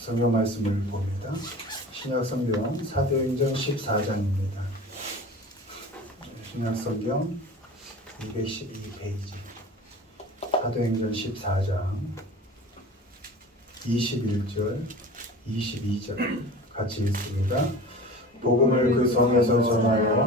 성경 말씀을 봅니다. 신약성경 사도행전 14장입니다. 신약성경 212페이지 사도행전 14장 21절 22절 같이 읽습니다. 복음을 그 성에서 전하여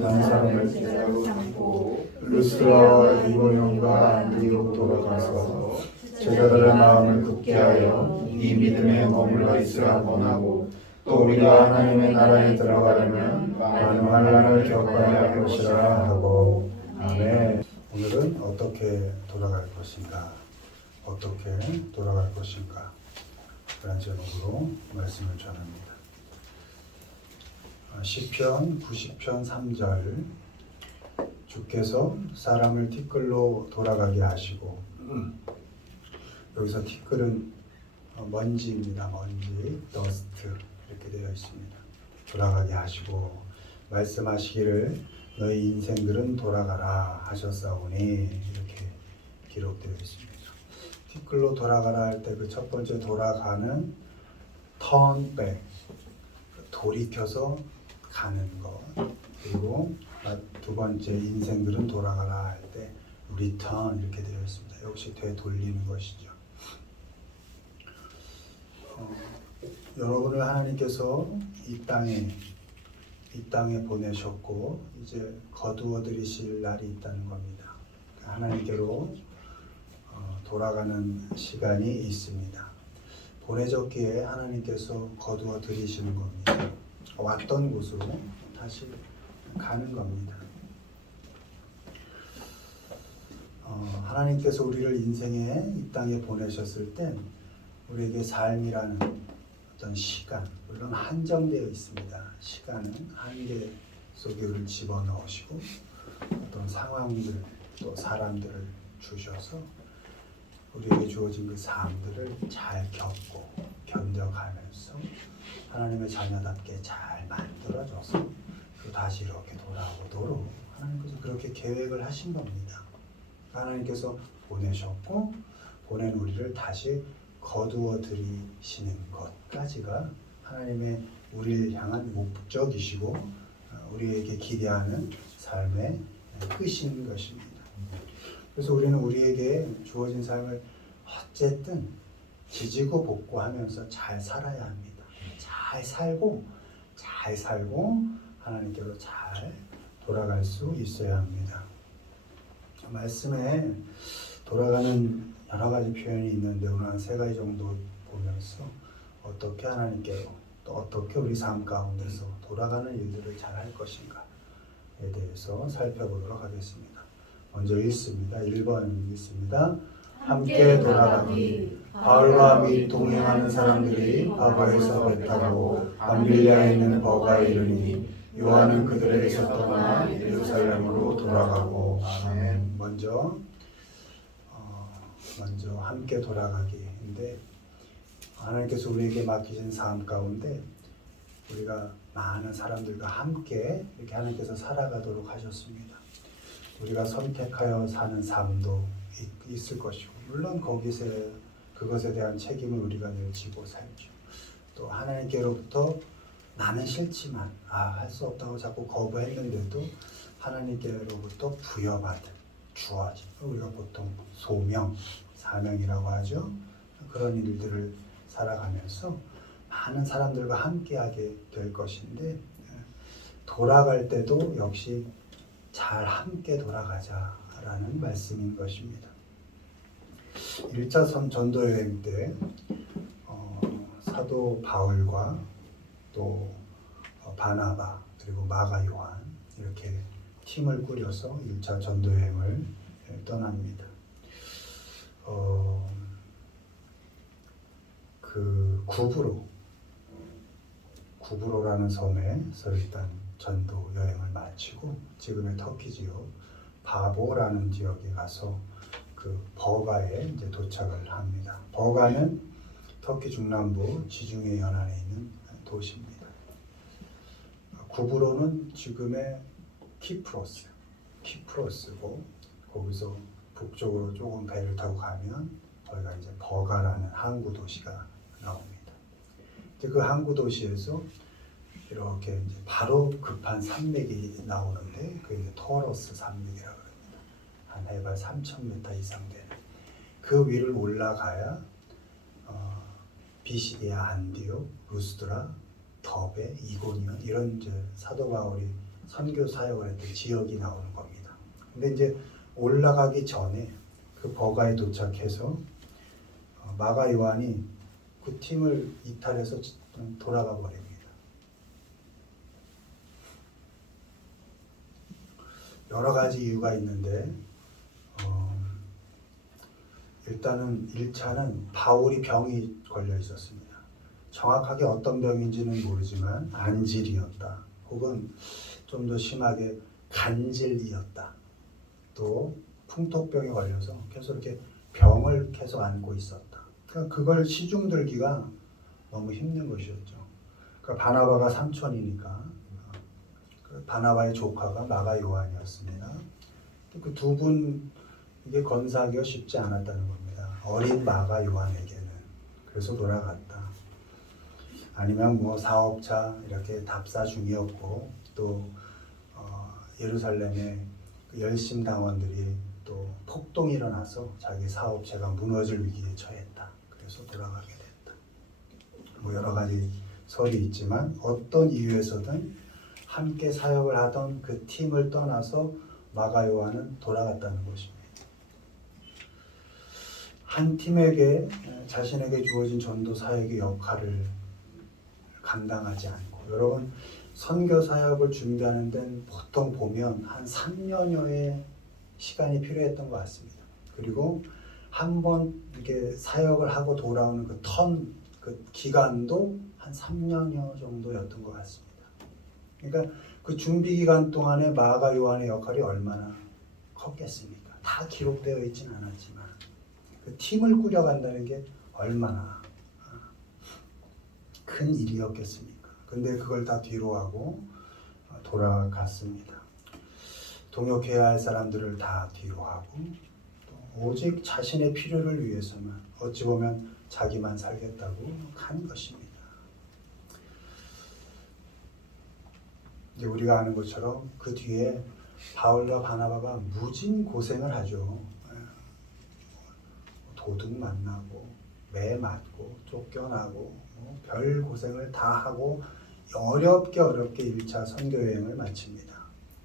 많은 사람을 제자로 삼고 루스드라와 이고니온과 안디옥 돌아가서 제자들의 마음을 굳게 하여 이 믿음에 머물러 있으라 권하고 또 우리가 하나님의 나라에 들어가려면 많은 환난을 겪어야 할 것이라 하고. 아멘. 오늘은 어떻게 돌아갈 것인가, 어떻게 돌아갈 것인가, 그런 제목으로 말씀을 전합니다. 시편 90편 3절 주께서 사람을 티끌로 돌아가게 하시고, 여기서 티끌은 먼지입니다. 먼지, 더스트 이렇게 되어 있습니다. 돌아가게 하시고 말씀하시기를 너희 인생들은 돌아가라 하셨사오니 이렇게 기록되어 있습니다. 티끌로 돌아가라 할 때 그 첫 번째 돌아가는 turn back, 돌이켜서 가는 것, 그리고 두 번째 인생들은 돌아가라 할 때 return 이렇게 되어 있습니다. 역시 되돌리는 것이죠. 여러분을 하나님께서 이 땅에 보내셨고 이제 거두어 들이실 날이 있다는 겁니다. 하나님께로 돌아가는 시간이 있습니다. 보내졌기에 하나님께서 거두어 들이시는 겁니다. 왔던 곳으로 다시 가는 겁니다. 하나님께서 우리를 인생에 이 땅에 보내셨을 땐 우리에게 삶이라는 어떤 시간, 물론 한정되어 있습니다. 시간은 한계 속에 우리를 집어넣으시고 어떤 상황들, 또 사람들을 주셔서 우리에게 주어진 그 삶들을 잘 겪고 견뎌가면서 하나님의 자녀답게 잘 만들어줘서 또 다시 이렇게 돌아오도록 하나님께서 그렇게 계획을 하신 겁니다. 하나님께서 보내셨고 보낸 우리를 다시 거두어 들이시는 것까지가 하나님의 우리를 향한 목적이시고 우리에게 기대하는 삶의 끝인 것입니다. 그래서 우리는 우리에게 주어진 삶을 어쨌든 지지고 볶고하면서 잘 살아야 합니다. 잘 살고 하나님께로 잘 돌아갈 수 있어야 합니다. 말씀에 돌아가는 여러 가지 표현이 있는데 오늘 한 3가지 정도 보면서 어떻게 하나님께로 또 어떻게 우리 삶 가운데서 돌아가는 일들을 잘 할 것인가에 대해서 살펴보도록 하겠습니다. 먼저 읽습니다. 1번 읽습니다. 함께 돌아가기. 바울과 및 동행하는 사람들이 바보에서 배 타고 밤빌리아에 있는 버가에 이르니 요한은 그들에게서 떠나 예루살렘으로 돌아가고. 아멘. 먼저 함께 돌아가기인데 하나님께서 우리에게 맡기신 삶 가운데 우리가 많은 사람들과 함께 이렇게 하나님께서 살아가도록 하셨습니다. 우리가 선택하여 사는 삶도 있을 것이고 물론 그것에 대한 책임을 우리가 늘 지고 살죠. 또 하나님께로부터 나는 싫지만 할 수 없다고 자꾸 거부했는데도 하나님께로부터 부여받은 주어진 우리가 보통 소명, 사명이라고 하죠. 그런 일들을 살아가면서 많은 사람들과 함께하게 될 것인데 돌아갈 때도 역시 잘 함께 돌아가자라는 말씀인 것입니다. 1차 전도여행 때 사도 바울과 또 바나바 그리고 마가 요한 이렇게 팀을 꾸려서 1차 전도여행을 떠납니다. 그 구브로라는 섬에서 일단 전도 여행을 마치고 지금의 터키 지역 바보라는 지역에 가서 그 버가에 이제 도착을 합니다. 버가는 터키 중남부 지중해 연안에 있는 도시입니다. 구브로는 지금의 키프로스고 거기서 북쪽으로 조금 배를 타고 가면 거기가 이제 버가라는 항구 도시가 나옵니다. 근데 그 항구 도시에서 이렇게 이제 바로 급한 산맥이 나오는데 그게 이제 토러스 산맥이라고 합니다. 한 해발 3,000m 이상 되는 그 위를 올라가야 비시디아, 안디옥, 루스드라, 더베, 이고니온 이런 이제 사도 바울이 선교 사역을 했던 지역이 나오는 겁니다. 근데 이제 올라가기 전에 그 버가에 도착해서 마가 요한이 그 팀을 이탈해서 돌아가 버립니다. 여러 가지 이유가 있는데 일단은 1차는 바울이 병이 걸려 있었습니다. 정확하게 어떤 병인지는 모르지만 안질이었다. 혹은 좀 더 심하게 간질이었다. 또 풍토병에 걸려서 계속 이렇게 병을 계속 안고 있었다. 그러니까 그걸 시중 들기가 너무 힘든 것이었죠. 그러니까 바나바가 삼촌이니까 그 바나바의 조카가 마가 요한이었습니다. 그 두 분 이게 건사하기가 쉽지 않았다는 겁니다. 어린 마가 요한에게는. 그래서 돌아갔다. 아니면 뭐 사업차 이렇게 답사 중이었고 또 예루살렘의 그 열심당원들이 또 폭동이 일어나서 자기 사업체가 무너질 위기에 처했다. 그래서 돌아가게 됐다. 뭐 여러 가지 설이 있지만 어떤 이유에서든 함께 사역을 하던 그 팀을 떠나서 마가 요한은 돌아갔다는 것입니다. 한 팀에게 자신에게 주어진 전도 사역의 역할을 감당하지 않고 여러분 선교 사역을 준비하는 데는 보통 보면 한 3년여의 시간이 필요했던 것 같습니다. 그리고 한 번 이렇게 사역을 하고 돌아오는 그 기간도 한 3년여 정도였던 것 같습니다. 그러니까 그 준비 기간 동안에 마가 요한의 역할이 얼마나 컸겠습니까? 다 기록되어 있지는 않았지만 그 팀을 꾸려간다는 게 얼마나 큰 일이었겠습니까? 근데 그걸 다 뒤로하고 돌아갔습니다. 동역해야 할 사람들을 다 뒤로하고 오직 자신의 필요를 위해서만 어찌 보면 자기만 살겠다고 한 것입니다. 이제 우리가 아는 것처럼 그 뒤에 바울과 바나바가 무진 고생을 하죠. 도둑 만나고 매 맞고 쫓겨나고 별 고생을 다 하고 어렵게 1차 선교 여행을 마칩니다.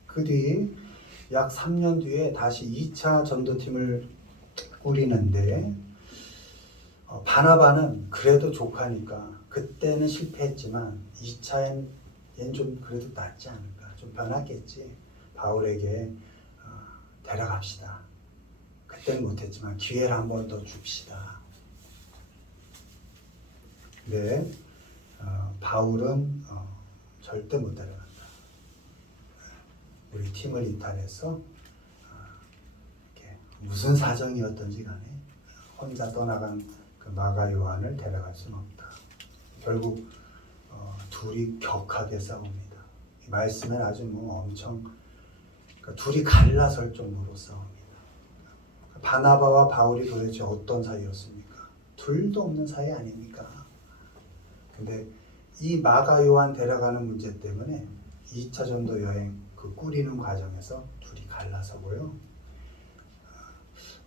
그 뒤 약 3년 뒤에 다시 2차 전도팀을 꾸리는데 바나바는 그래도 조카니까 그때는 실패했지만 2차엔 얘는 좀 그래도 낫지 않을까 좀 변하겠지. 바울에게 데려갑시다. 그때는 못했지만 기회를 한 번 더 줍시다. 근데 바울은 절대 못 데려간다. 우리 팀을 이탈해서 이렇게 무슨 사정이었던지 간에 혼자 떠나간 그 마가 요한을 데려갈 수는 없다. 결국 둘이 격하게 싸웁니다. 이 말씀엔 아주 뭐 엄청 그러니까 둘이 갈라설 정도로 싸웁니다. 바나바와 바울이 도대체 어떤 사이였습니까? 둘도 없는 사이 아닙니까? 근데 이 마가 요한 데려가는 문제 때문에 2차 전도 여행 그 꾸리는 과정에서 둘이 갈라서고요.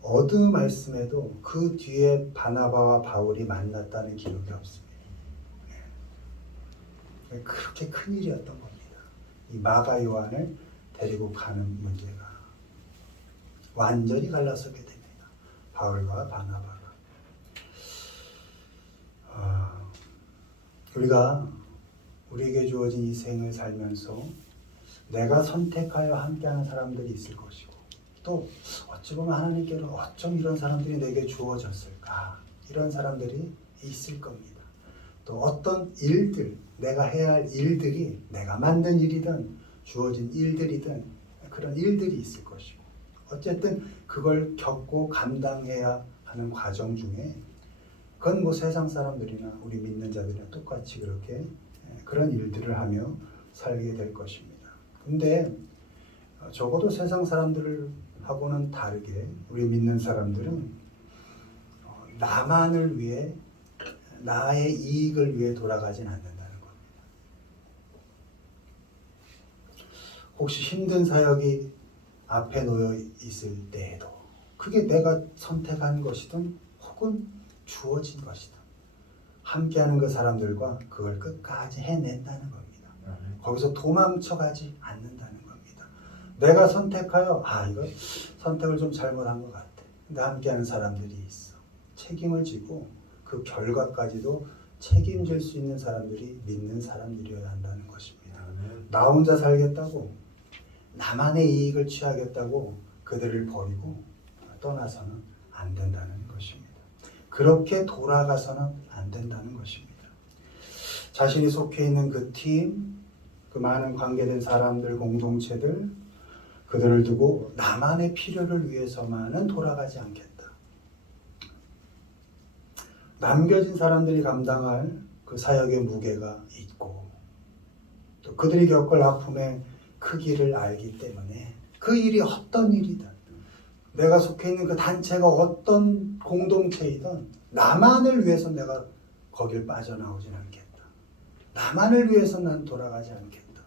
어느 말씀에도 그 뒤에 바나바와 바울이 만났다는 기록이 없습니다. 그렇게 큰 일이었던 겁니다. 이 마가 요한을 데리고 가는 문제가 완전히 갈라서게 됩니다. 바울과 바나바가. 우리가 우리에게 주어진 이 생을 살면서 내가 선택하여 함께하는 사람들이 있을 것이고 또 어찌 보면 하나님께로 어쩜 이런 사람들이 내게 주어졌을까 이런 사람들이 있을 겁니다. 또 어떤 일들 내가 해야 할 일들이 내가 만든 일이든 주어진 일들이든 그런 일들이 있을 것이고 어쨌든 그걸 겪고 감당해야 하는 과정 중에 그건 뭐 세상 사람들이나 우리 믿는 자들이나 똑같이 그렇게 그런 일들을 하며 살게 될 것입니다. 근데 적어도 세상 사람들하고는 다르게 우리 믿는 사람들은 나만을 위해 나의 이익을 위해 돌아가진 않는다는 겁니다. 혹시 힘든 사역이 앞에 놓여 있을 때에도 그게 내가 선택한 것이든 혹은 주어진 것이든 함께하는 그 사람들과 그걸 끝까지 해낸다는 겁니다. 거기서 도망쳐가지 않는다는 겁니다. 내가 선택하여 이거 선택을 좀 잘못한 것 같아. 근데 함께하는 사람들이 있어. 책임을 지고 그 결과까지도 책임질 수 있는 사람들이 믿는 사람들이어야 한다는 것입니다. 나 혼자 살겠다고 나만의 이익을 취하겠다고 그들을 버리고 떠나서는 안 된다는 것입니다. 그렇게 돌아가서는 안 된다는 것입니다. 자신이 속해 있는 그 팀, 그 많은 관계된 사람들, 공동체들, 그들을 두고 나만의 필요를 위해서만은 돌아가지 않겠다. 남겨진 사람들이 감당할 그 사역의 무게가 있고 또 그들이 겪을 아픔의 크기를 알기 때문에 그 일이 어떤 일이든 내가 속해 있는 그 단체가 어떤 공동체이든 나만을 위해서 내가 거길 빠져나오진 않겠다. 나만을 위해서 난 돌아가지 않겠다.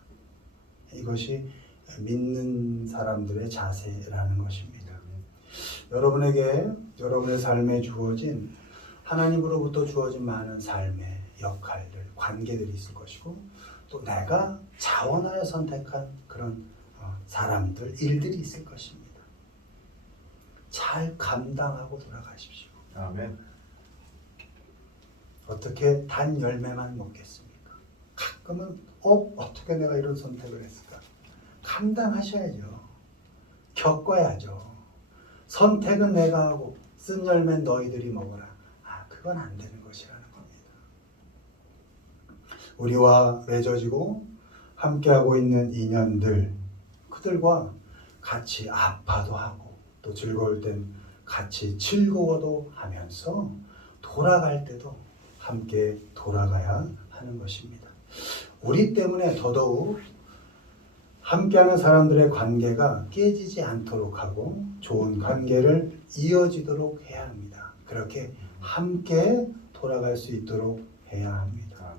이것이 믿는 사람들의 자세라는 것입니다. 여러분에게 여러분의 삶에 주어진 하나님으로부터 주어진 많은 삶의 역할들, 관계들이 있을 것이고 또 내가 자원하여 선택한 그런 사람들, 일들이 있을 것입니다. 잘 감당하고 돌아가십시오. 아멘. 어떻게 단 열매만 먹겠습니까? 가끔은 어떻게 내가 이런 선택을 했을까? 감당하셔야죠. 겪어야죠. 선택은 내가 하고 쓴 열매는 너희들이 먹어라. 그건 안 되는 것이라는 겁니다. 우리와 맺어지고 함께하고 있는 인연들, 그들과 같이 아파도 하고 또 즐거울 땐 같이 즐거워도 하면서 돌아갈 때도 함께 돌아가야 하는 것입니다. 우리 때문에 더더욱 함께하는 사람들의 관계가 깨지지 않도록 하고 좋은 관계를 이어지도록 해야 합니다. 그렇게 함께 돌아갈 수 있도록 해야 합니다.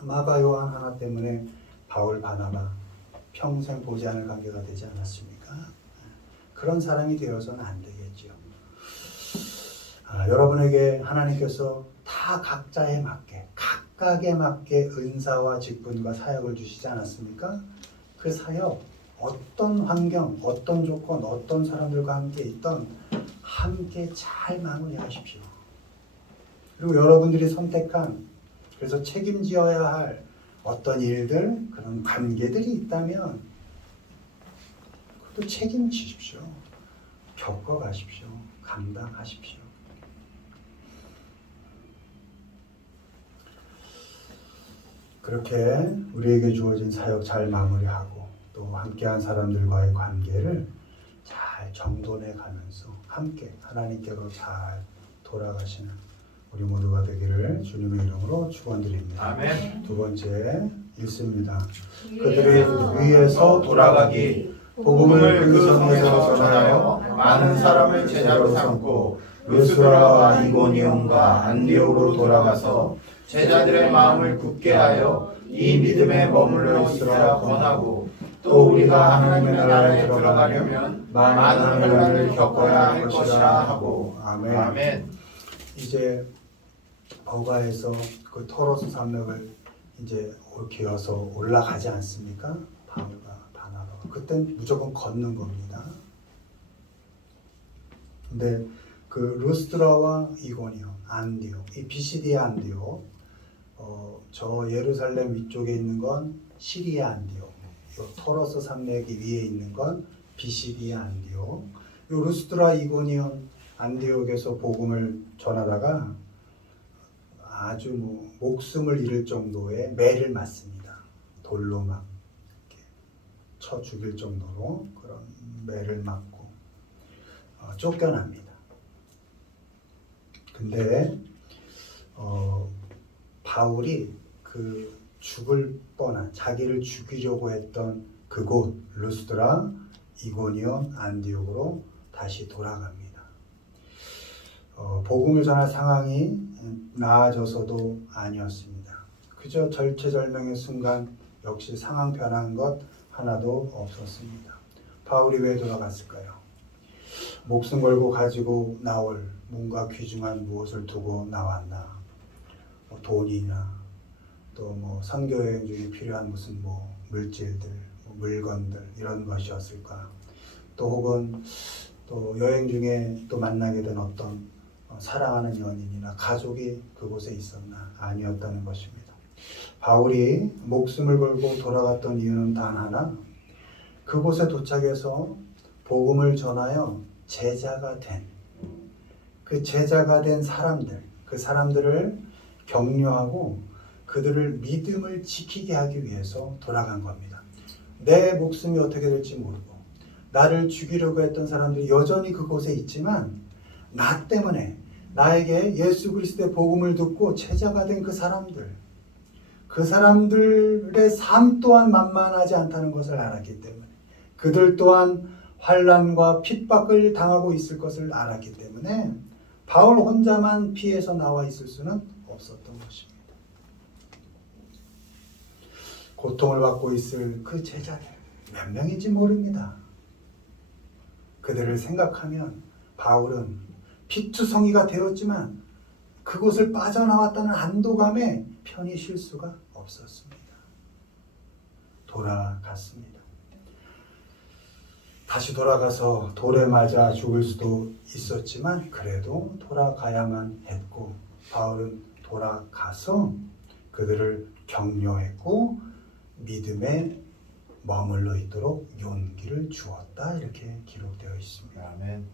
마가 요한 하나 때문에 바울 바나바 평생 보지 않을 관계가 되지 않았습니까? 그런 사람이 되어서는 안 되겠죠. 여러분에게 하나님께서 다 각자에 맞게 각각에 맞게 은사와 직분과 사역을 주시지 않았습니까? 그 사역 어떤 환경, 어떤 조건, 어떤 사람들과 함께 있던 함께 잘 마무리하십시오. 그리고 여러분들이 선택한 그래서 책임져야 할 어떤 일들, 그런 관계들이 있다면 그것도 책임지십시오. 겪어가십시오. 감당하십시오. 그렇게 우리에게 주어진 사역 잘 마무리하고 또 함께한 사람들과의 관계를 잘 정돈해 가면서 함께 하나님께로 잘 돌아가시는 우리 모두가 되기를 주님의 이름으로 축원드립니다. 아멘. 두 번째 읽습니다. 그들이 위에서 돌아가기 복음을 그 성에서 전하여 많은 사람을 제자로 삼고 루스드라와 이고니온과 안디옥으로 돌아가서 제자들의 마음을 굳게 하여 이 믿음에 머물러 있으라 권하고 또 우리가 하나님의 나라에 들어가려면 많은 환난을 겪어야 할 것이라 하고. 아멘. 아멘. 이제 버가에서 그 토로스 산맥을 이제 기어서 올라가지 않습니까? 바울과 바나바가 그땐 무조건 걷는 겁니다. 근데 그 루스드라와 이고니온, 안디옥, 이 비시디아 안디옥, 저 예루살렘 위쪽에 있는 건 시리아 안디옥, 요 토로스 산맥이 위에 있는 건 비시디아 안디옥. 요 루스드라, 이고니온, 안디옥에서 복음을 전하다가 아주 목숨을 잃을 정도의 매를 맞습니다. 돌로 막 이렇게 쳐 죽일 정도로 그런 매를 맞고 쫓겨납니다. 근데 바울이 그 죽을 뻔한 자기를 죽이려고 했던 그곳 루스드라, 이고니온, 안디옥으로 다시 돌아갑니다. 복음을 전할 상황이 나아져서도 아니었습니다. 그저 절체절명의 순간 역시 상황 변한 것 하나도 없었습니다. 바울이 왜 돌아갔을까요? 목숨 걸고 가지고 나올 뭔가 귀중한 무엇을 두고 나왔나? 돈이나 또 선교 여행 중에 필요한 무슨 물질들, 물건들 이런 것이었을까? 또 혹은 또 여행 중에 또 만나게 된 어떤 사랑하는 연인이나 가족이 그곳에 있었나? 아니었다는 것입니다. 바울이 목숨을 걸고 돌아갔던 이유는 단 하나, 그곳에 도착해서 복음을 전하여 제자가 된 사람들, 그 사람들을 격려하고 그들을 믿음을 지키게 하기 위해서 돌아간 겁니다. 내 목숨이 어떻게 될지 모르고 나를 죽이려고 했던 사람들이 여전히 그곳에 있지만 나 때문에 나에게 예수 그리스도의 복음을 듣고 제자가 된 그 사람들의 삶 또한 만만하지 않다는 것을 알았기 때문에, 그들 또한 환난과 핍박을 당하고 있을 것을 알았기 때문에 바울 혼자만 피해서 나와 있을 수는 없었던 것입니다. 고통을 받고 있을 그 제자들 몇 명인지 모릅니다. 그들을 생각하면 바울은 피투성이가 되었지만 그곳을 빠져나왔다는 안도감에 편히 쉴 수가 없었습니다. 돌아갔습니다. 다시 돌아가서 돌에 맞아 죽을 수도 있었지만 그래도 돌아가야만 했고, 바울은 돌아가서 그들을 격려했고 믿음에 머물러 있도록 용기를 주었다, 이렇게 기록되어 있습니다. 아멘.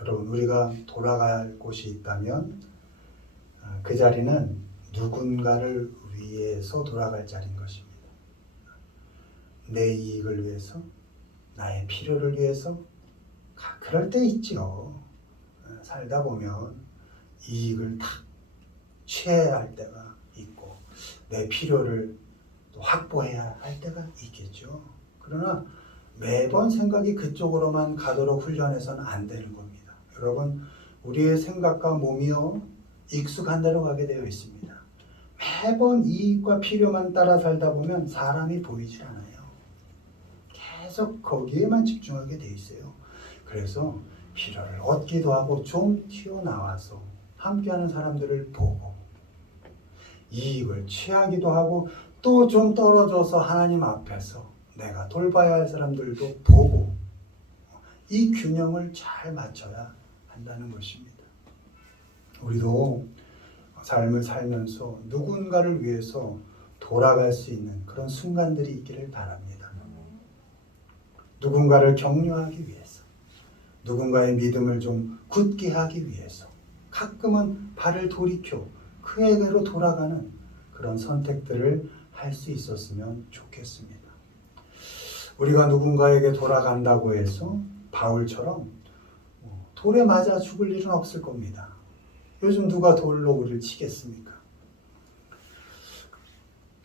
여러분, 우리가 돌아갈 곳이 있다면 그 자리는 누군가를 위해서 돌아갈 자리인 것입니다. 내 이익을 위해서, 나의 필요를 위해서. 그럴 때 있죠. 살다 보면 이익을 탁 취해야 할 때가 있고 내 필요를 또 확보해야 할 때가 있겠죠. 그러나 매번 생각이 그쪽으로만 가도록 훈련해서는 안 되는 겁니다. 여러분, 우리의 생각과 몸이요 익숙한 대로 가게 되어 있습니다. 매번 이익과 필요만 따라 살다 보면 사람이 보이질 않아요. 계속 거기에만 집중하게 돼 있어요. 그래서 필요를 얻기도 하고 좀 튀어나와서 함께하는 사람들을 보고 이익을 취하기도 하고 또 좀 떨어져서 하나님 앞에서 내가 돌봐야 할 사람들도 보고, 이 균형을 잘 맞춰야 한다는 것입니다. 우리도 삶을 살면서 누군가를 위해서 돌아갈 수 있는 그런 순간들이 있기를 바랍니다. 누군가를 격려하기 위해서, 누군가의 믿음을 좀 굳게 하기 위해서 가끔은 발을 돌이켜 그에게로 돌아가는 그런 선택들을 할 수 있었으면 좋겠습니다. 우리가 누군가에게 돌아간다고 해서 바울처럼 돌에 맞아 죽을 일은 없을 겁니다. 요즘 누가 돌로 우리를 치겠습니까?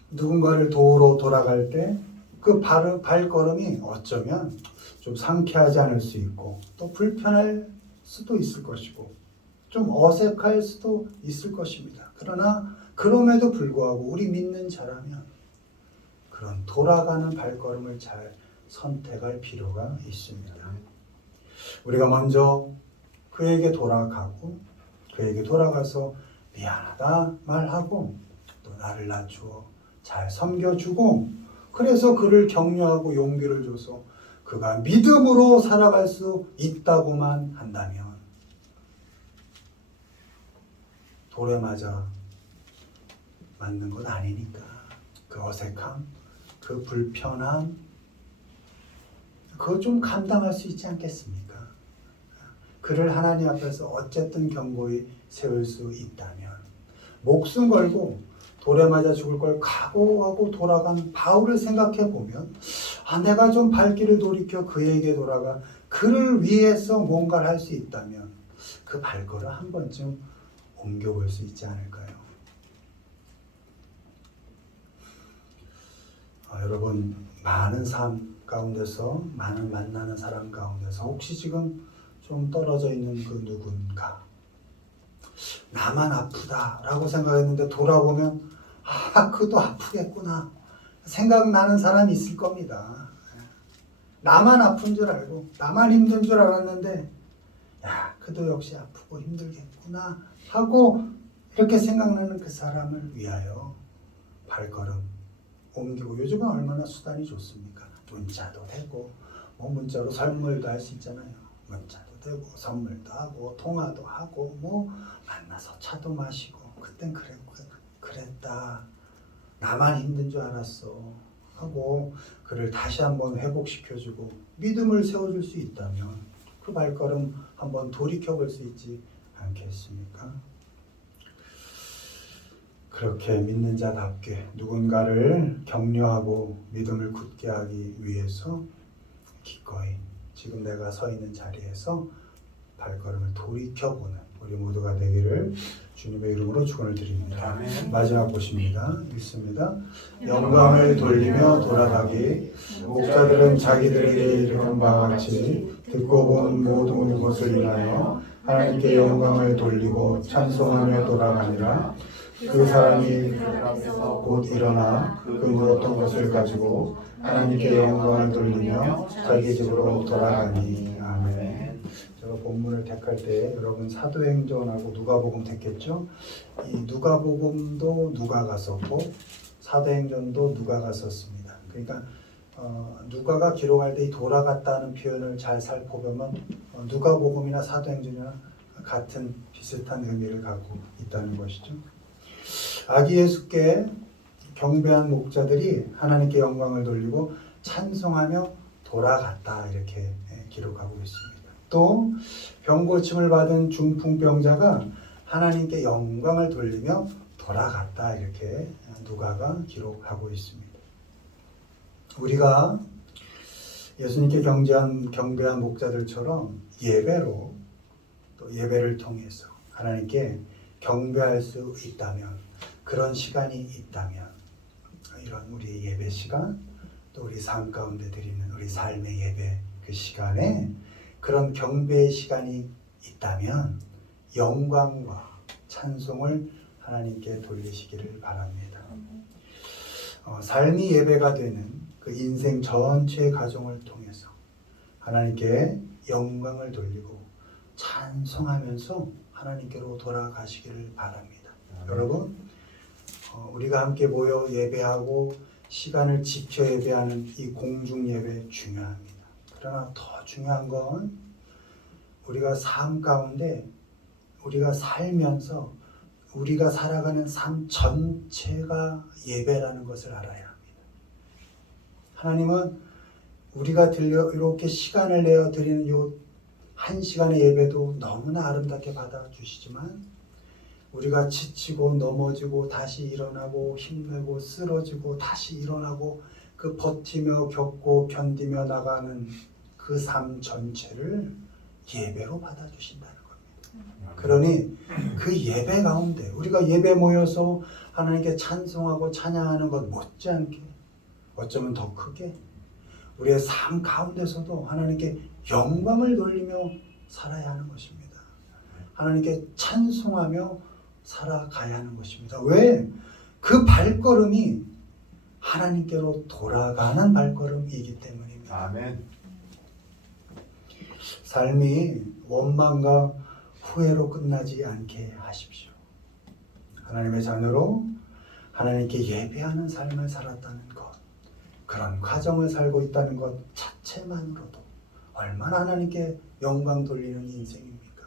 누군가를 도우러 돌아갈 때 그 발걸음이 어쩌면 좀 상쾌하지 않을 수 있고 또 불편할 수도 있을 것이고 좀 어색할 수도 있을 것입니다. 그러나 그럼에도 불구하고 우리 믿는 자라면 그런 돌아가는 발걸음을 잘 선택할 필요가 있습니다. 우리가 먼저 그에게 돌아가고 그에게 돌아가서 미안하다 말하고 또 나를 낮추어 잘 섬겨주고, 그래서 그를 격려하고 용기를 줘서 그가 믿음으로 살아갈 수 있다고만 한다면 돌에 맞아 맞는 건 아니니까 그 어색함, 그 불편함, 그거 좀 감당할 수 있지 않겠습니까? 그를 하나님 앞에서 어쨌든 견고히 세울 수 있다면, 목숨 걸고 돌에 맞아 죽을 걸 각오하고 돌아간 바울을 생각해 보면 내가 좀 발길을 돌이켜 그에게 돌아가 그를 위해서 뭔가를 할 수 있다면 그 발걸음 한 번쯤 옮겨볼 수 있지 않을까요? 여러분, 많은 삶 가운데서, 많은 만나는 사람 가운데서 혹시 지금 좀 떨어져 있는 그 누군가, 나만 아프다라고 생각했는데 돌아보면 그도 아프겠구나 생각나는 사람이 있을 겁니다. 나만 아픈 줄 알고 나만 힘든 줄 알았는데 그도 역시 아프고 힘들겠구나 하고 이렇게 생각나는 그 사람을 위하여 발걸음 옮기고, 요즘은 얼마나 수단이 좋습니까? 문자도 되고 문자로 선물도 할 수 있잖아요. 문자도 되고 선물도 하고 통화도 하고 만나서 차도 마시고, 그땐 그랬다 나만 힘든 줄 알았어 하고 그를 다시 한번 회복시켜주고 믿음을 세워줄 수 있다면 그 발걸음 한번 돌이켜볼 수 있지 않겠습니까? 그렇게 믿는 자답게 누군가를 격려하고 믿음을 굳게 하기 위해서 기꺼이 지금 내가 서 있는 자리에서 발걸음을 돌이켜보는 우리 모두가 되기를 주님의 이름으로 축원을 드립니다. 아멘. 마지막 보십니다. 읽습니다. 영광을 돌리며 돌아가기, 목자들은 자기들에게 이르는 바와 같이 듣고 본 모든 것을 인하여 하나님께 영광을 돌리고 찬송하며 돌아가니라. 그 사람이 곧 일어나 그 모든 것을 가지고 하나님께 영광을 돌리며 자기 집으로 돌아가니. 아멘. 제가 본문을 택할 때 여러분 사도행전하고 누가복음 택했죠? 이 누가복음도 누가가 썼고 사도행전도 누가가 썼습니다. 그러니까 누가가 기록할 때 이 돌아갔다는 표현을 잘 살펴보면 누가복음이나 사도행전이나 같은 비슷한 의미를 갖고 있다는 것이죠. 아기 예수께 경배한 목자들이 하나님께 영광을 돌리고 찬송하며 돌아갔다 이렇게 기록하고 있습니다. 또 병고침을 받은 중풍병자가 하나님께 영광을 돌리며 돌아갔다 이렇게 누가가 기록하고 있습니다. 우리가 예수님께 경배한 목자들처럼 예배로 또 예배를 통해서 하나님께 경배할 수 있다면, 그런 시간이 있다면, 이런 우리의 예배 시간, 또 우리 삶 가운데 드리는 우리 삶의 예배 그 시간에 그런 경배의 시간이 있다면 영광과 찬송을 하나님께 돌리시기를 바랍니다. 삶이 예배가 되는 그 인생 전체의 과정을 통해서 하나님께 영광을 돌리고 찬송하면서 하나님께로 돌아가시기를 바랍니다. 여러분, 우리가 함께 모여 예배하고 시간을 지켜 예배하는 이 공중 예배 중요합니다. 그러나 더 중요한 건 우리가 삶 가운데 우리가 살면서 우리가 살아가는 삶 전체가 예배라는 것을 알아야 합니다. 하나님은 우리가 이렇게 시간을 내어 드리는 이 한 시간의 예배도 너무나 아름답게 받아주시지만 우리가 지치고 넘어지고 다시 일어나고 힘내고 쓰러지고 다시 일어나고 그 버티며 겪고 견디며 나가는 그 삶 전체를 예배로 받아주신다는 겁니다. 그러니 그 예배 가운데 우리가 예배 모여서 하나님께 찬송하고 찬양하는 것 못지않게, 어쩌면 더 크게 우리의 삶 가운데서도 하나님께 영광을 돌리며 살아야 하는 것입니다. 하나님께 찬송하며 살아가야 하는 것입니다. 왜? 그 발걸음이 하나님께로 돌아가는 발걸음이기 때문입니다. 아멘. 삶이 원망과 후회로 끝나지 않게 하십시오. 하나님의 자녀로 하나님께 예배하는 삶을 살았다는 것, 그런 과정을 살고 있다는 것 자체만으로도 얼마나 하나님께 영광 돌리는 인생입니까?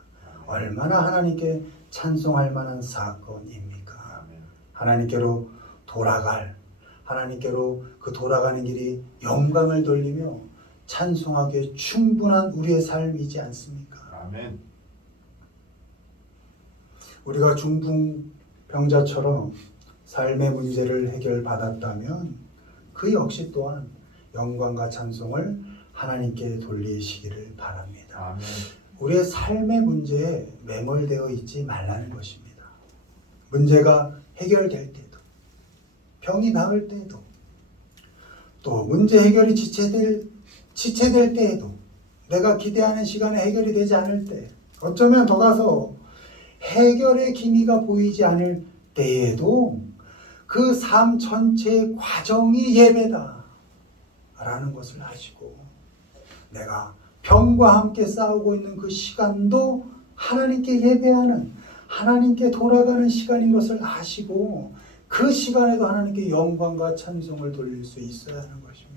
얼마나 하나님께 찬송할 만한 사건입니까? 하나님께로 돌아갈, 하나님께로 그 돌아가는 길이 영광을 돌리며 찬송하기에 충분한 우리의 삶이지 않습니까? 아멘. 우리가 중풍병자처럼 삶의 문제를 해결받았다면 그 역시 또한 영광과 찬송을 하나님께 돌리시기를 바랍니다. 아멘. 우리의 삶의 문제에 매몰되어 있지 말라는 것입니다. 문제가 해결될 때도, 병이 나을 때도, 또 문제 해결이 지체될 때에도 내가 기대하는 시간에 해결이 되지 않을 때, 어쩌면 더 가서 해결의 기미가 보이지 않을 때에도 그 삶 전체의 과정이 예배다 라는 것을 아시고, 내가 병과 함께 싸우고 있는 그 시간도 하나님께 예배하는, 하나님께 돌아가는 시간인 것을 아시고, 그 시간에도 하나님께 영광과 찬송을 돌릴 수 있어야 하는 것입니다.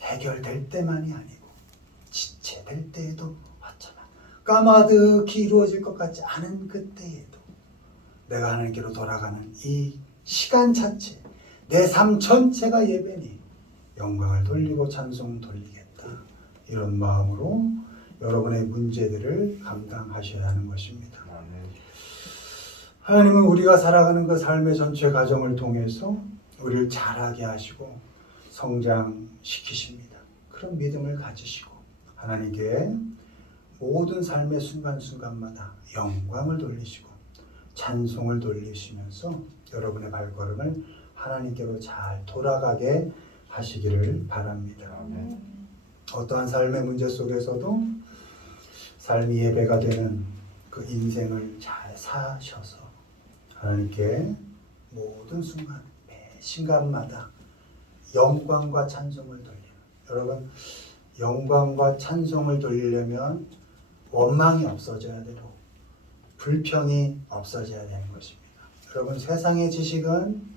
해결될 때만이 아니고 지체될 때에도, 어쩌면 까마득히 이루어질 것 같지 않은 그때에도 내가 하나님께로 돌아가는 이 시간 자체, 내 삶 전체가 예배니 영광을 돌리고 찬송 돌리겠다, 이런 마음으로 여러분의 문제들을 감당하셔야 하는 것입니다. 하나님은 우리가 살아가는 그 삶의 전체 과정을 통해서 우리를 자라게 하시고 성장시키십니다. 그런 믿음을 가지시고 하나님께 모든 삶의 순간순간마다 영광을 돌리시고 찬송을 돌리시면서 여러분의 발걸음을 하나님께로 잘 돌아가게 하시기를 바랍니다. 어떠한 삶의 문제 속에서도 삶이 예배가 되는 그 인생을 잘 사셔서 하나님께 모든 순간, 매 순간마다 영광과 찬송을 돌리는, 여러분, 영광과 찬송을 돌리려면 원망이 없어져야 되고 불평이 없어져야 되는 것입니다. 여러분, 세상의 지식은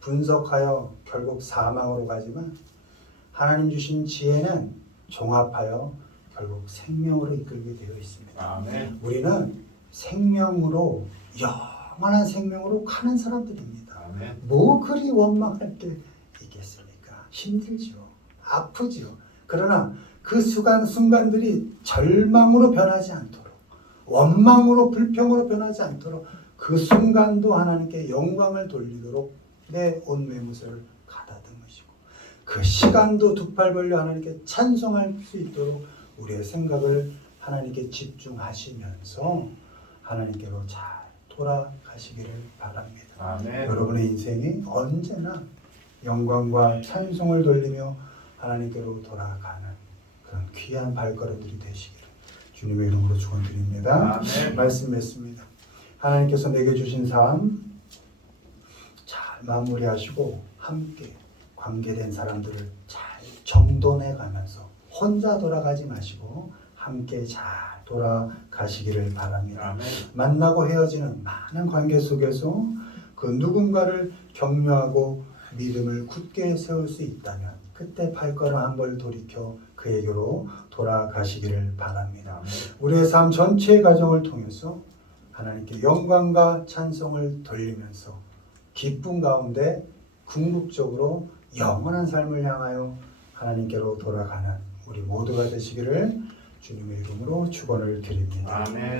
분석하여 결국 사망으로 가지만 하나님 주신 지혜는 종합하여 결국 생명으로 이끌게 되어 있습니다. 아멘. 우리는 생명으로, 영원한 생명으로 가는 사람들입니다. 아멘. 뭐 그리 원망할 게 있겠습니까? 힘들지요. 아프지요. 그러나 그 순간들이 절망으로 변하지 않도록, 원망으로, 불평으로 변하지 않도록 그 순간도 하나님께 영광을 돌리도록 내 온 매무새를 가다듬으시고, 그 시간도 두 팔 벌려 하나님께 찬송할 수 있도록 우리의 생각을 하나님께 집중하시면서 하나님께로 잘 돌아가시기를 바랍니다. 아멘. 여러분의 인생이 언제나 영광과 찬송을 돌리며 하나님께로 돌아가는 그런 귀한 발걸음들이 되시기를 주님의 이름으로 축원드립니다. 아멘. 말씀 맺습니다. 하나님께서 내게 주신 삶 잘 마무리하시고 함께 관계된 사람들을 잘 정돈해 가면서 혼자 돌아가지 마시고 함께 잘 돌아가시기를 바랍니다. 아멘. 만나고 헤어지는 많은 관계 속에서 그 누군가를 격려하고 믿음을 굳게 세울 수 있다면 그때 발걸음 한 번 돌이켜 그에게로 돌아가시기를 바랍니다. 아멘. 우리의 삶 전체의 과정을 통해서 하나님께 영광과 찬송을 돌리면서 기쁨 가운데 궁극적으로 영원한 삶을 향하여 하나님께로 돌아가는 우리 모두가 되시기를 주님의 이름으로 축원을 드립니다. 아멘.